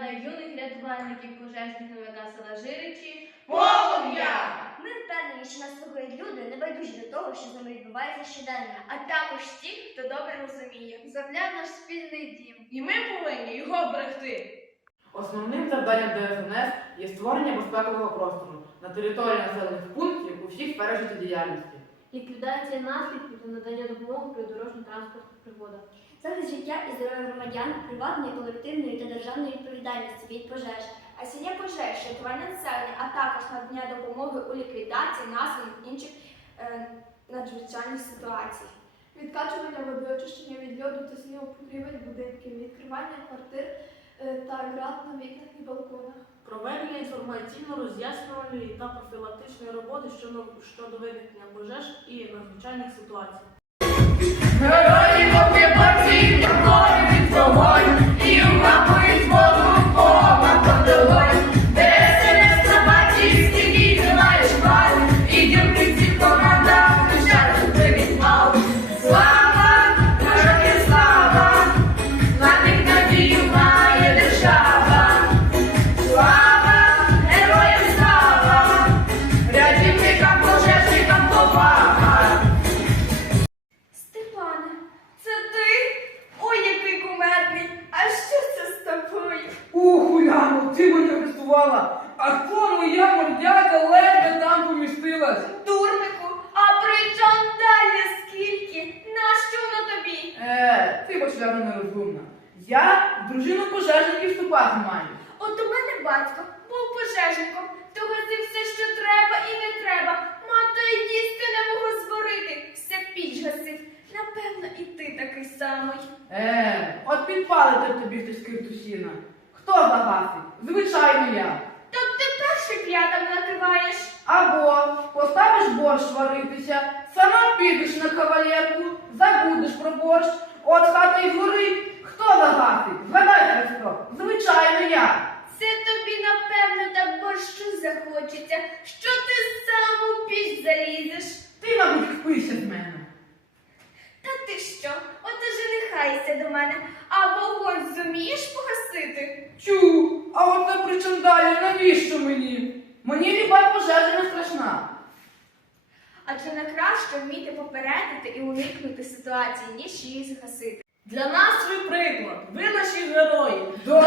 юних рятувальників пожежників села Жиричі. Полум'я! Ми впевнені, що нас слухають люди, небайдужі до того, що з ними відбувається щоденно. А також ті, хто добре розуміє, земля наш спільний дім. І ми повинні його берегти. Основним завданням ДСНС є створення безпекового простору на території населених пунктів у всіх сферах життєдіяльності. Ліквідація наслідків та надання допомоги при дорожньо-транспортних пригодах. Захист життя і здоров'я громадян, приватної, колективної та державної відповідальності від пожеж. гасіння пожеж, рятування населення, а також надання допомоги у ліквідації наслідків інших е, надзвичайних ситуацій. Відкачування води, очищення від льоду та снігу покрівель будинків, відкривання квартир е, та град на вікнах і балконах. Проведення інформаційно-роз'яснювальної та профілактичної роботи щодо, щодо виникнення пожеж і надзвичайних ситуацій. Герої в горі від вогонь і в воду мене! А хто моя мордяка ледве там помістилась? Дурнику, а при далі скільки? Нащо воно тобі? Е, ти почляна нерозумна. Я в дружину пожежників вступати маю. От у мене батько був пожежником, то гасив все, що треба і не треба. Мати й їсти не могла зварити, все піч гасив. Напевно, і ти такий самий. Е, от підпалити тобі хтось киртусіна. Хто загасить? Звичайно я. Так ти перший п'ятам накриваєш. Або поставиш борщ варитися, сама підеш на кавалерку, забудеш про борщ, от хата й згорить. Хто загасить? Згадай, Христо, звичайно я. Це тобі, напевно, так борщу захочеться, що ти сам у піч залізеш. Ти, мабуть, впишся з мене. Та ти що? От і женихайся до мене, а вогонь зумієш погасити? Чу, а от це причандалі, навіщо мені? Мені люба пожежа не страшна. Адже не краще вміти попередити і уникнути ситуації, ніж її загасити. Для нас ви приклад, ви наші герої. До